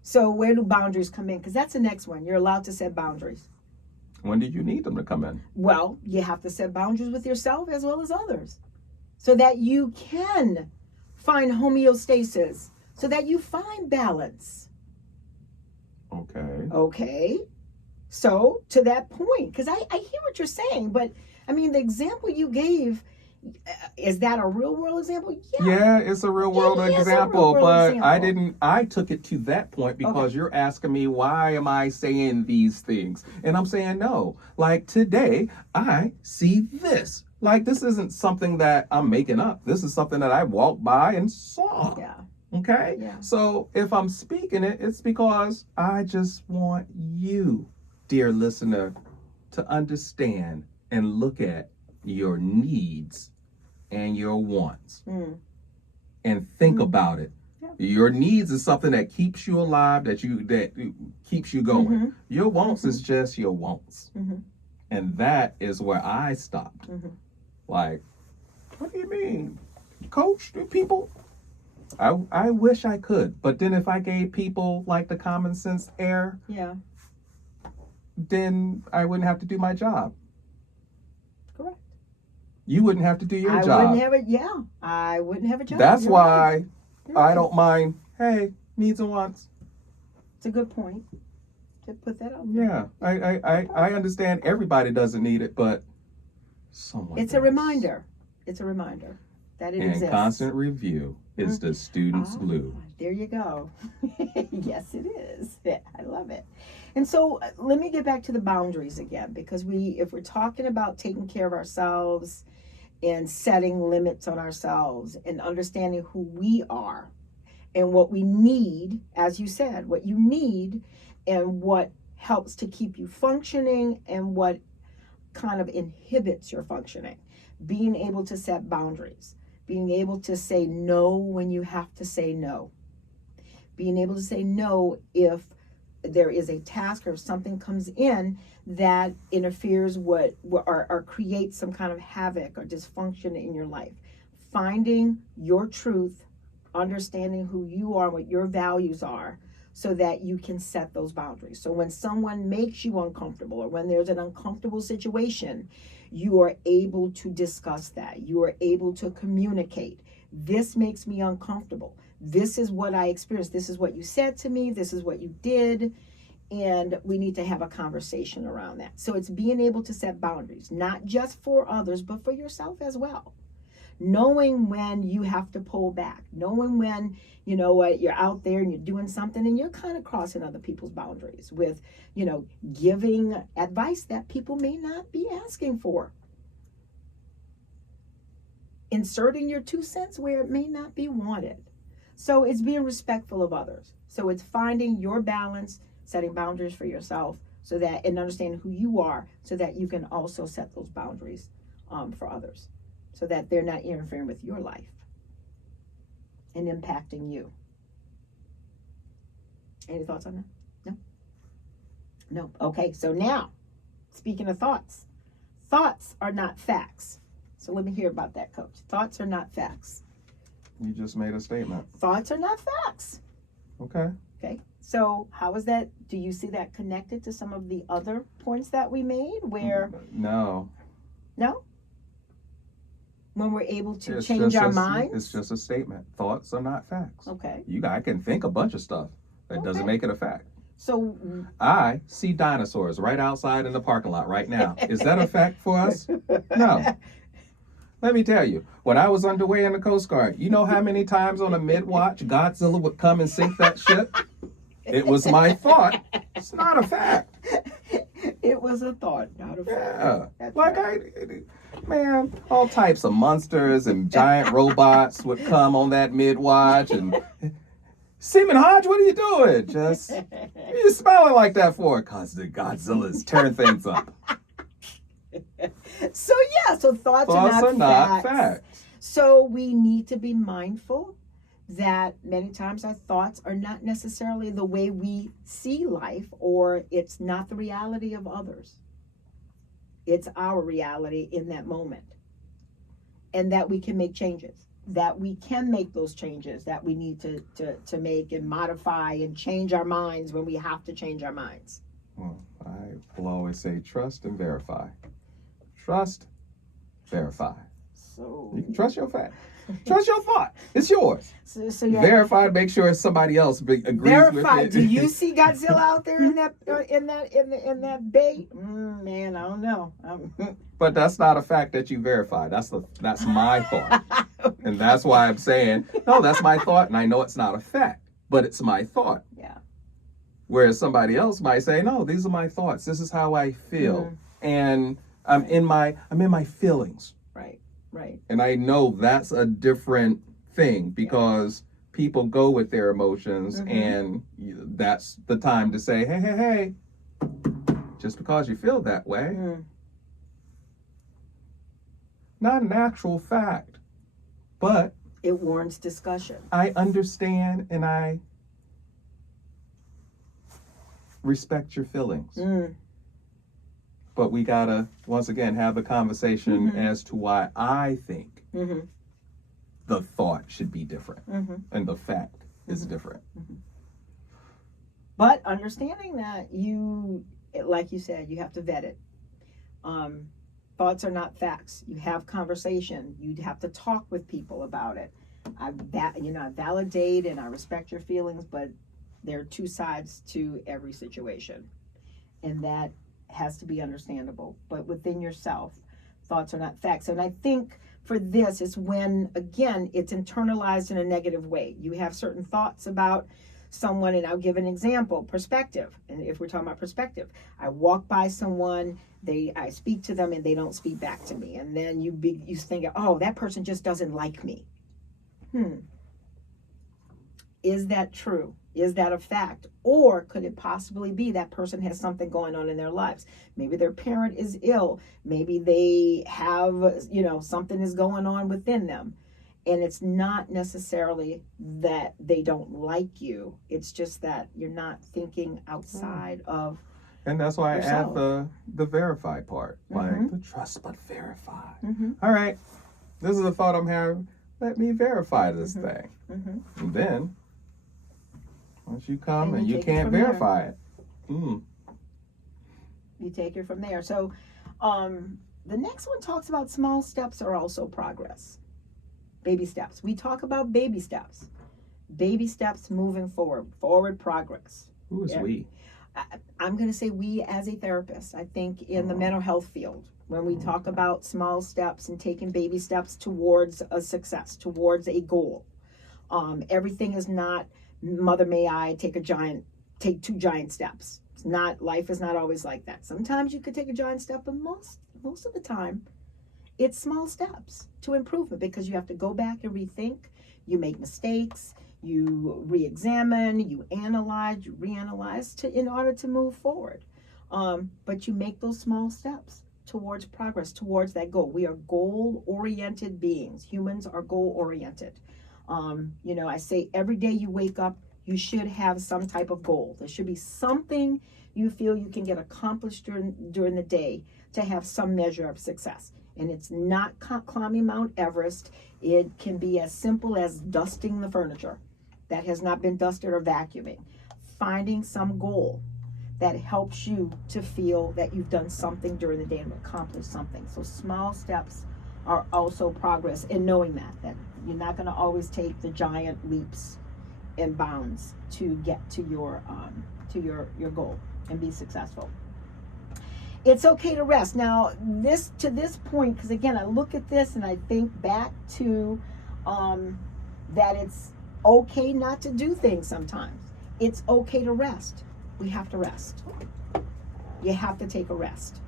So where do boundaries come in? Because that's the next one. You're allowed to set boundaries. When do you need them to come in? Well, you have to set boundaries with yourself as well as others, so that you can find homeostasis, so that you find balance. Okay. Okay. So to that point, because I hear what you're saying, but I mean, the example you gave, is that a real world example? Yeah, it's a real world It is a example, real-world but example. I took it to that point because you're asking me, why am I saying these things? And I'm saying, no, like today, I see this. Like, this isn't something that I'm making up. This is something that I walked by and saw. Yeah. Okay? Yeah. So if I'm speaking it, it's because I just want you, dear listener, to understand and look at your needs and your wants Mm. and think about it. Yeah. Your needs is something that keeps you alive, that keeps you going. Mhm. Your wants is just your wants. Mhm. And that is where I stopped. Mhm. Like, what do you mean? Coach people? I wish I could, but then if I gave people like the common sense air, Yeah. then I wouldn't have to do my job. Correct. You wouldn't have to do your I job. wouldn't have it. Yeah. I wouldn't have a job. That's You're why right. You're I right. don't mind. Hey, needs and wants. It's a good point to put that out there. Yeah, I understand everybody doesn't need it, but someone It's does. a reminder. It's a reminder that it And exists. constant review is the student's glue. There you go. Yes, it is. I love it. And so let me get back to the boundaries again, because if we're talking about taking care of ourselves and setting limits on ourselves and understanding who we are and what we need, as you said, what you need and what helps to keep you functioning and what kind of inhibits your functioning, being able to set boundaries, being able to say no when you have to say no, being able to say no if there is a task or if something comes in that interferes or creates some kind of havoc or dysfunction in your life. Finding your truth, understanding who you are, what your values are, so that you can set those boundaries. So when someone makes you uncomfortable or when there's an uncomfortable situation, you are able to discuss that. You are able to communicate. This makes me uncomfortable. This is what I experienced. This is what you said to me. This is what you did. And we need to have a conversation around that. So it's being able to set boundaries, not just for others, but for yourself as well. Knowing when you have to pull back, knowing when, you know what, you're out there and you're doing something and you're kind of crossing other people's boundaries with, you know, giving advice that people may not be asking for. Inserting your 2 cents where it may not be wanted. So it's being respectful of others. So it's finding your balance, setting boundaries for yourself so that, and understanding who you are so that you can also set those boundaries for others so that they're not interfering with your life and impacting you. Any thoughts on that? No? Okay, so now, speaking of thoughts are not facts. So let me hear about that, Coach. Thoughts are not facts. You just made a statement. Thoughts are not facts. Okay. Okay, so how is that? Do you see that connected to some of the other points that we made where? No. No? When we're able to It's change just our a- minds? It's just a statement. Thoughts are not facts. Okay, I can think a bunch of stuff. That doesn't Okay. make it a fact. so I see dinosaurs right outside in the parking lot right now. Is that a fact for us? No. Let me tell you, when I was underway in the Coast Guard, you know how many times on a mid-watch Godzilla would come and sink that ship? It was my thought. It's not a fact. It was a thought, not a fact. Yeah. That's Like right. man, all types of monsters and giant robots would come on that mid-watch and Seaman Hodge, what are you doing? Just, what are you smiling like that for? Cause the Godzilla's tearing things up. So yeah, so thoughts Thoughts are not facts. facts. So we need to be mindful that many times our thoughts are not necessarily the way we see life, or it's not the reality of others. It's our reality in that moment. And that we can make changes. That we can make those changes that we need to make and modify and change our minds when we have to change our minds. Well, I will always say trust and verify. Trust, verify. So You can trust your fact. Trust your thought. It's yours. so yeah. Verify. Make sure somebody else agrees Verify. with it. Do you see Godzilla out there in that bay? Man, I don't know. But that's not a fact that you verify. That's my thought, and that's why I'm saying no. That's my thought, and I know it's not a fact, but it's my thought. Yeah. Whereas somebody else might say, no, these are my thoughts. This is how I feel, and I'm in my feelings. Right. And I know that's a different thing because people go with their emotions, and that's the time to say, hey, just because you feel that way, not an actual fact, but It warrants discussion. I understand and I respect your feelings. But we gotta, once again, have a conversation as to why I think the thought should be different and the fact is different. But understanding that like you said, you have to vet it. Thoughts are not facts. You have conversation. You'd have to talk with people about it. I validate and I respect your feelings, but there are two sides to every situation. And that has to be understandable. But within yourself, thoughts are not facts. And I think for this is when, again, it's internalized in a negative way. You have certain thoughts about someone, and I'll give an example, perspective. And if we're talking about perspective, I walk by someone, I speak to them and they don't speak back to me. And then you think, oh, that person just doesn't like me. Is that true? Is that a fact? Or could it possibly be that person has something going on in their lives? Maybe their parent is ill. Maybe they have, something is going on within them. And it's not necessarily that they don't like you. It's just that you're not thinking outside of And that's why yourself. I add the verify part. Like the trust but verify. All right, this is a thought I'm having. Let me verify this thing. And then Once you come And and you you take it can't from there. verify it. Mm. You take it from there. So the next one talks about small steps are also progress. Baby steps. We talk about baby steps. Baby steps moving forward progress. Who is Yeah. we? I'm going to say we as a therapist. I think in the mental health field, when we talk about small steps and taking baby steps towards a success, towards a goal. Everything is not, mother may I take two giant steps. It's not, life is not always like that. Sometimes you could take a giant step, but most of the time it's small steps to improvement, because you have to go back and rethink. You make mistakes, you re-examine, you analyze, you reanalyze in order to move forward. But you make those small steps towards progress, towards that goal. We are goal-oriented beings. Humans are goal-oriented. I say every day you wake up, you should have some type of goal. There should be something you feel you can get accomplished during the day to have some measure of success. And it's not climbing Mount Everest. It can be as simple as dusting the furniture that has not been dusted or vacuuming. Finding some goal that helps you to feel that you've done something during the day and accomplished something. So small steps are also progress, in knowing that you're not going to always take the giant leaps and bounds to get to your goal and be successful. It's okay to rest. Now, to this point, because again, I look at this and I think back to that it's okay not to do things sometimes. It's okay to rest. We have to rest. You have to take a rest.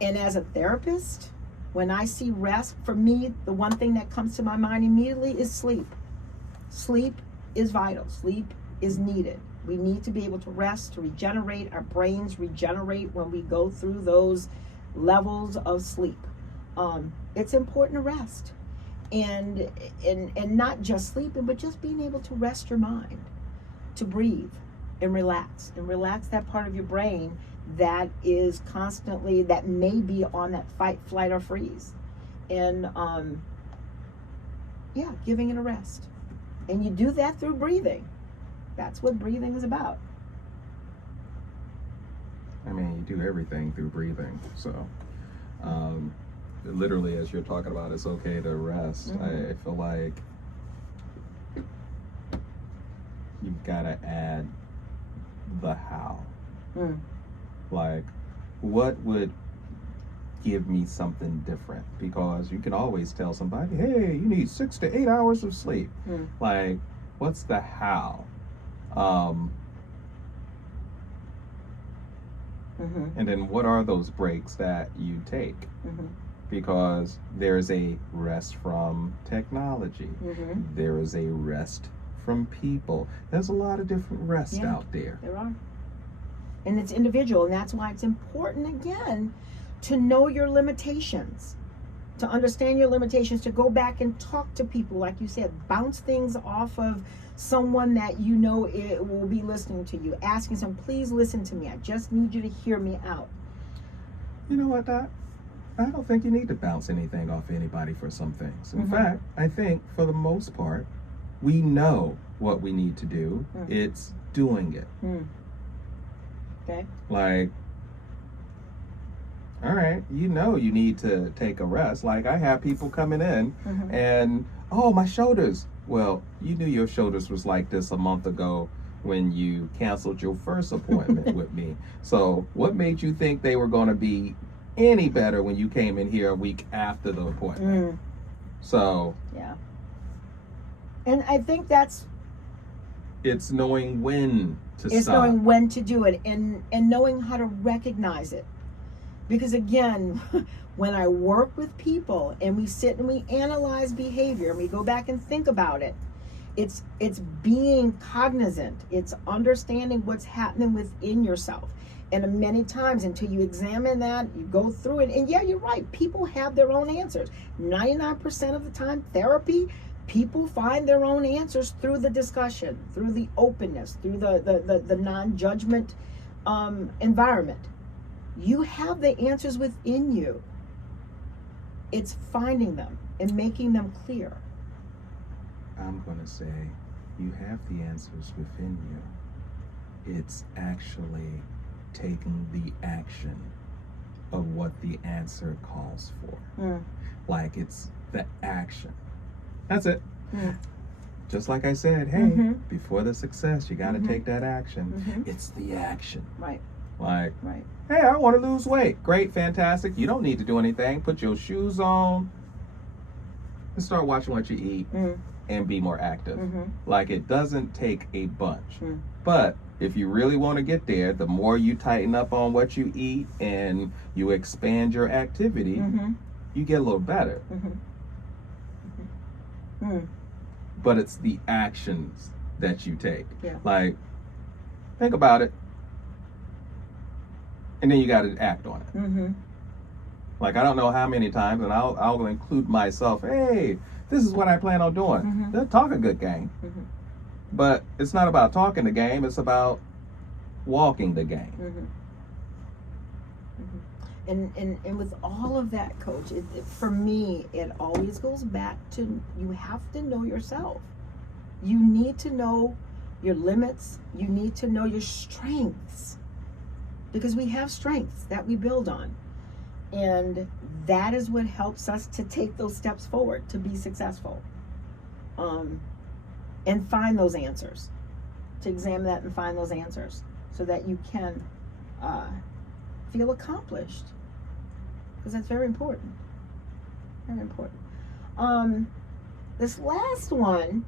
And as a therapist, when I see rest, for me, the one thing that comes to my mind immediately is sleep. Sleep is vital. Sleep is needed. We need to be able to rest, to regenerate. Our brains regenerate when we go through those levels of sleep. It's important to rest. And not just sleeping, but just being able to rest your mind, to breathe and relax that part of your brain that is constantly, that may be on that fight, flight, or freeze. And giving it a rest. And you do that through breathing. That's what breathing is about. I mean, you do everything through breathing. So, literally, as you're talking about, it's okay to rest. Mm-hmm. I feel like you've got to add the how. Like, what would give me something different? Because you can always tell somebody, hey, you need 6 to 8 hours of sleep. Like, what's the how? And then what are those breaks that you take? Because there's a rest from technology. There is a rest from people. There's a lot of different rests out there. There are. And it's individual, and that's why it's important, again, to know your limitations, to understand your limitations, to go back and talk to people, like you said, bounce things off of someone that you know it will be listening to you, asking them, please listen to me. I just need you to hear me out. You know what, Doc? I don't think you need to bounce anything off anybody for some things. In fact, I think for the most part, we know what we need to do. It's doing it. Okay. Like, all right, you know you need to take a rest. Like, I have people coming in and, oh, my shoulders. Well, you knew your shoulders was like this a month ago when you canceled your first appointment with me. So what made you think they were going to be any better when you came in here a week after the appointment? So yeah. And I think it's knowing when to stop. It's knowing when to do it, and knowing how to recognize it. Because again, when I work with people and we sit and we analyze behavior and we go back and think about it, it's being cognizant. It's understanding what's happening within yourself. And many times, until you examine that, you go through it, and yeah, you're right, people have their own answers. 99% of the time, therapy, people find their own answers through the discussion, through the openness, through the non-judgment environment. You have the answers within you. It's finding them and making them clear. I'm going to say You have the answers within you. It's actually taking the action of what the answer calls for. Like it's the action. That's it. Just like I said, hey, before the success, you got to take that action. It's the action. Right. Like, Right. hey, I want to lose weight. Great, fantastic. You don't need to do anything. Put your shoes on and start watching what you eat and be more active. Like, it doesn't take a bunch. But if you really want to get there, the more you tighten up on what you eat and you expand your activity, you get a little better. But it's the actions that you take. Yeah. Like, think about it. And then you got to act on it. Like, I don't know how many times, and I'll include myself, hey, this is what I plan on doing. They'll talk a good game. But it's not about talking the game, it's about walking the game. And with all of that, Coach, for me, it always goes back to you have to know yourself. You need to know your limits. You need to know your strengths. Because we have strengths that we build on. And that is what helps us to take those steps forward to be successful. And find those answers. To examine that and find those answers. So that you can feel accomplished. Because that's very important. Very important. This last one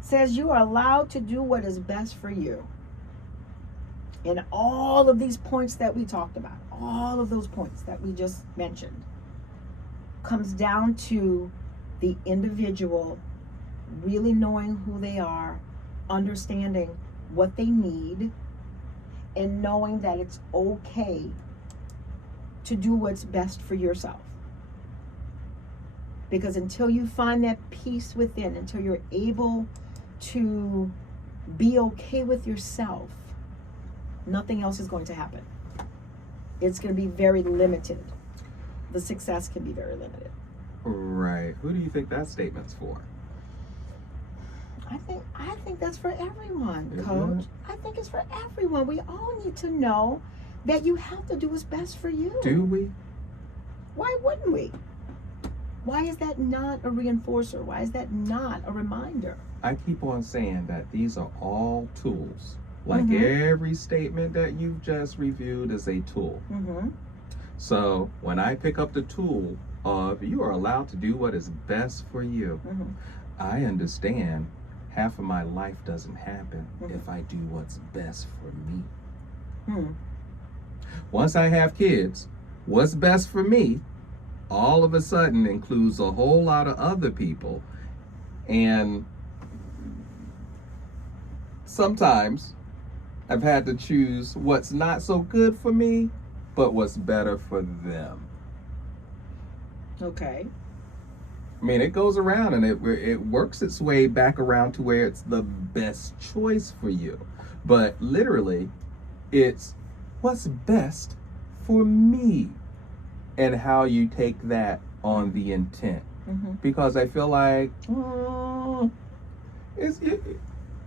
says you are allowed to do what is best for you. And all of these points that we talked about, all of those points that we just mentioned, comes down to the individual really knowing who they are, understanding what they need, and knowing that it's okay to do what's best for yourself. Because until you find that peace within, until you're able to be okay with yourself, nothing else is going to happen. It's going to be very limited. The success can be very limited. Right. Who do you think that statement's for? I think that's for everyone, Is Coach. it? I think it's for everyone. We all need to know that you have to do what's best for you. Do we? Why wouldn't we? Why is that not a reinforcer? Why is that not a reminder? I keep on saying that these are all tools. Like every statement that you've just reviewed is a tool. So when I pick up the tool of you are allowed to do what is best for you, I understand half of my life doesn't happen if I do what's best for me. Once I have kids, what's best for me all of a sudden includes a whole lot of other people. And sometimes I've had to choose what's not so good for me, but what's better for them. Okay. I mean, it goes around and it works its way back around to where it's the best choice for you. But literally, it's what's best for me and how you take that on the intent. Because I feel like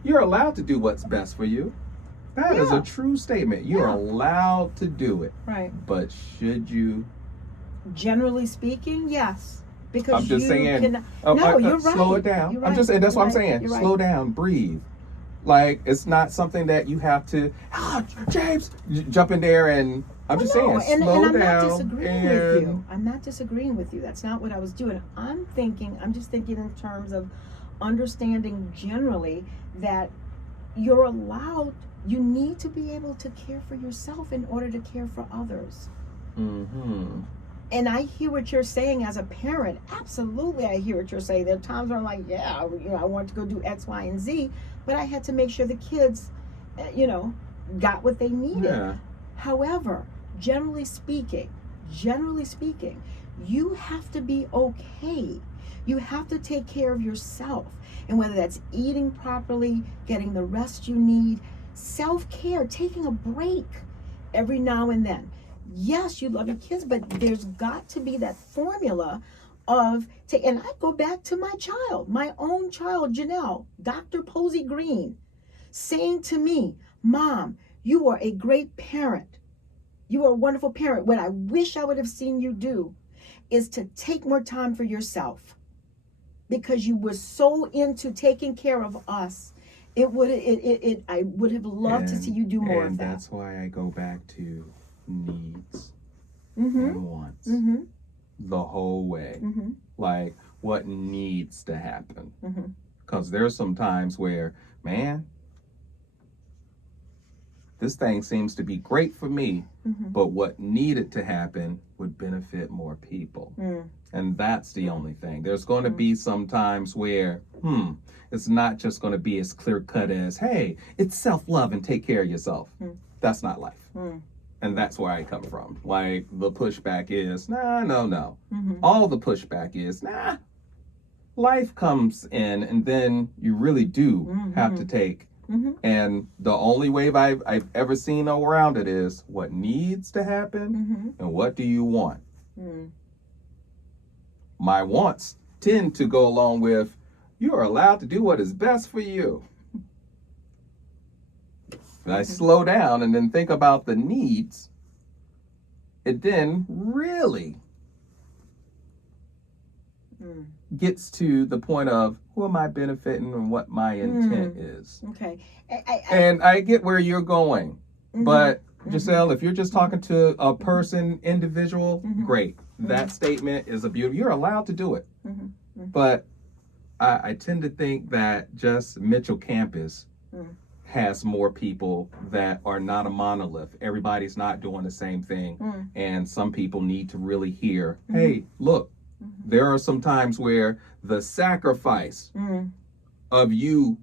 you're allowed to do what's best for you. That is a true statement. You're allowed to do it. Right. But should you? Generally speaking, yes. Because I'm just saying. No, you're right. Slow it down. You're I'm just, right. and that's what I'm You're right. saying. You're right. Slow down, breathe. Like it's not something that you have to. James, jump in there and. I'm just saying. Slow and I'm down. not disagreeing with you. I'm not disagreeing with you. That's not what I was doing. I'm just thinking in terms of understanding generally that you're allowed. You need to be able to care for yourself in order to care for others. And I hear what you're saying as a parent. Absolutely, I hear what you're saying. There are times where I'm like, I want to go do X, Y, and Z, but I had to make sure the kids, got what they needed. Yeah. However, generally speaking, you have to be okay. You have to take care of yourself. And whether that's eating properly, getting the rest you need, self-care, taking a break every now and then. Yes, you love your kids, but there's got to be that formula and I go back to my own child, Janelle, Dr. Posey Green, saying to me, Mom, you are a great parent. You are a wonderful parent. What I wish I would have seen you do is to take more time for yourself, because you were so into taking care of us. I would have loved to see you do more of that. And that's why I go back to needs Mm-hmm. and wants Mm-hmm. the whole way. Mm-hmm. Like, what needs to happen? Mm-hmm. Because there's some times where, man, this thing seems to be great for me, Mm-hmm. but what needed to happen would benefit more people. Mm. And that's the only thing. There's going to be some times where, it's not just going to be as clear cut as, hey, it's self-love and take care of yourself. That's not life. And that's where I come from. Like, the pushback is, no. Mm-hmm. All the pushback is, life comes in, and then you really do have to take. Mm-hmm. And the only wave I've ever seen around it is what needs to happen and what do you want. Mm. My wants tend to go along with, you are allowed to do what is best for you. And I slow down and then think about the needs. It then really gets to the point of, who am I benefiting and what my intent is. Okay. And I get where you're going. But Giselle, if you're just talking to a person, individual, great. That statement is a beautiful. You're allowed to do it. But I tend to think that just Mitchell campus has more people that are not a monolith. Everybody's not doing the same thing. And some people need to really hear, hey, look, there are some times where the sacrifice of you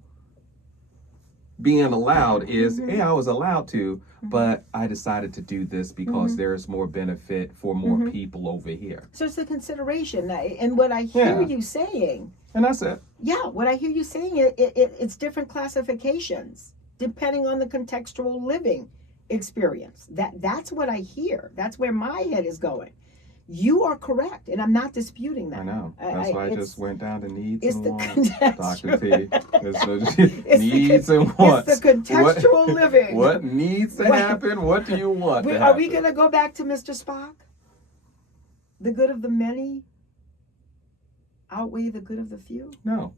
being allowed is, hey, I was allowed to, but I decided to do this because there's more benefit for more people over here. So it's a consideration. And what I hear you saying, and that's it. Yeah, what I hear you saying, it's different classifications depending on the contextual living experience. That's what I hear. That's where my head is going. You are correct, and I'm not disputing that. I know. That's why I just went down to needs it's and the wants. Dr. T. It's needs and wants. It's the contextual living. What needs to happen? What do you want to Are happen? we going to go back to Mr. Spock? The good of the many outweigh the good of the few? No.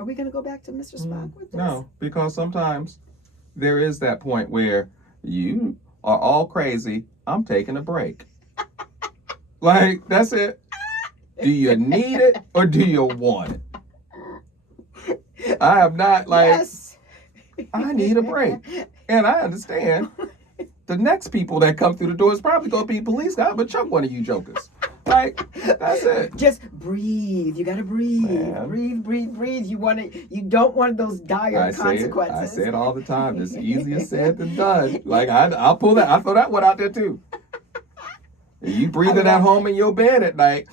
Are we going to go back to Mr. Spock with this? No, because sometimes there is that point where you are all crazy. I'm taking a break. Like, that's it. Do you need it or do you want it? I am not like, Yes. I need a break. And I understand the next people that come through the door is probably going to be police guy, but choke one of you jokers. Like, that's it. Just breathe. You got to breathe. Man. Breathe. You don't want those dire consequences. I say it all the time. It's easier said than done. Like, I'll pull that. I'll throw that one out there too. You breathing at home in your bed at night,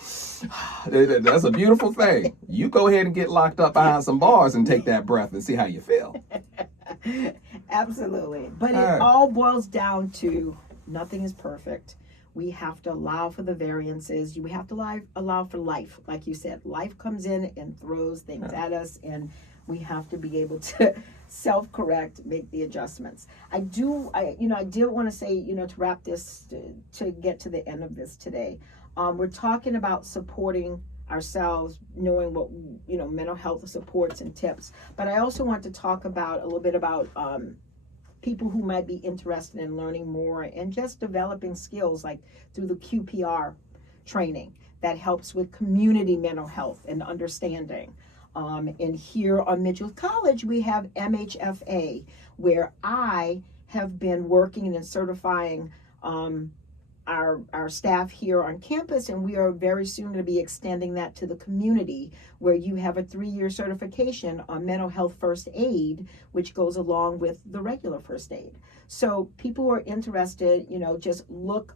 that's a beautiful thing. You go ahead and get locked up behind some bars and take that breath and see how you feel. Absolutely. But it all boils down to nothing is perfect. We have to allow for the variances. We have to allow for life. Like you said, life comes in and throws things at us, and we have to be able to self-correct, make the adjustments. I did want to say, to wrap this, to get to the end of this today, we're talking about supporting ourselves, knowing what, mental health supports and tips. But I also want to talk about a little bit about people who might be interested in learning more and just developing skills, like through the QPR training that helps with community mental health and understanding. And here on Mitchell College, we have MHFA, where I have been working and certifying our staff here on campus, and we are very soon going to be extending that to the community, where you have a 3-year certification on mental health first aid, which goes along with the regular first aid. So people who are interested, just look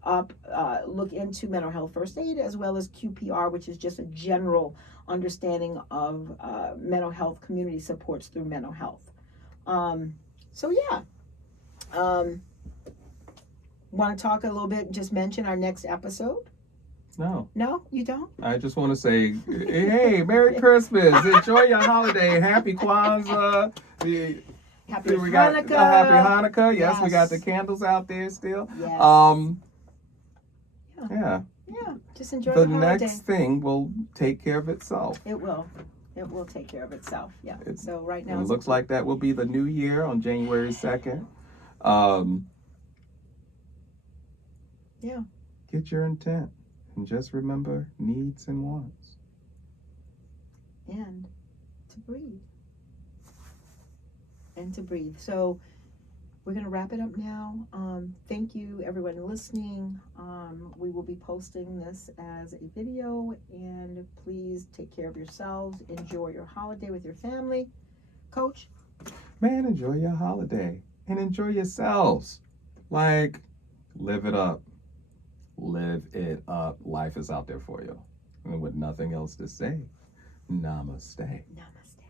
into mental health first aid, as well as QPR, which is just a general understanding of mental health community supports through mental health. Want to talk a little bit, just mention our next episode? No. No, you don't? I just want to say, hey, Merry Christmas. Enjoy your holiday. Happy Kwanzaa. Happy We got Hanukkah. Happy Hanukkah. Yes, we got the Yes. candles out there still. Yes. Yeah. Yeah, just enjoy The the holiday. next thing will take care of itself. It will. It will take care of itself. Yeah. It- So right now It it's looks like that will be the new year on January 2nd. Yeah. Get your intent and just remember needs and wants. And to breathe. And to breathe. So we're going to wrap it up now. Thank you, everyone listening. We will be posting this as a video, and please take care of yourselves. Enjoy your holiday with your family. Coach? Man, enjoy your holiday and enjoy yourselves. Like, live it up. Live it up. Life is out there for you. And with nothing else to say, namaste. Namaste.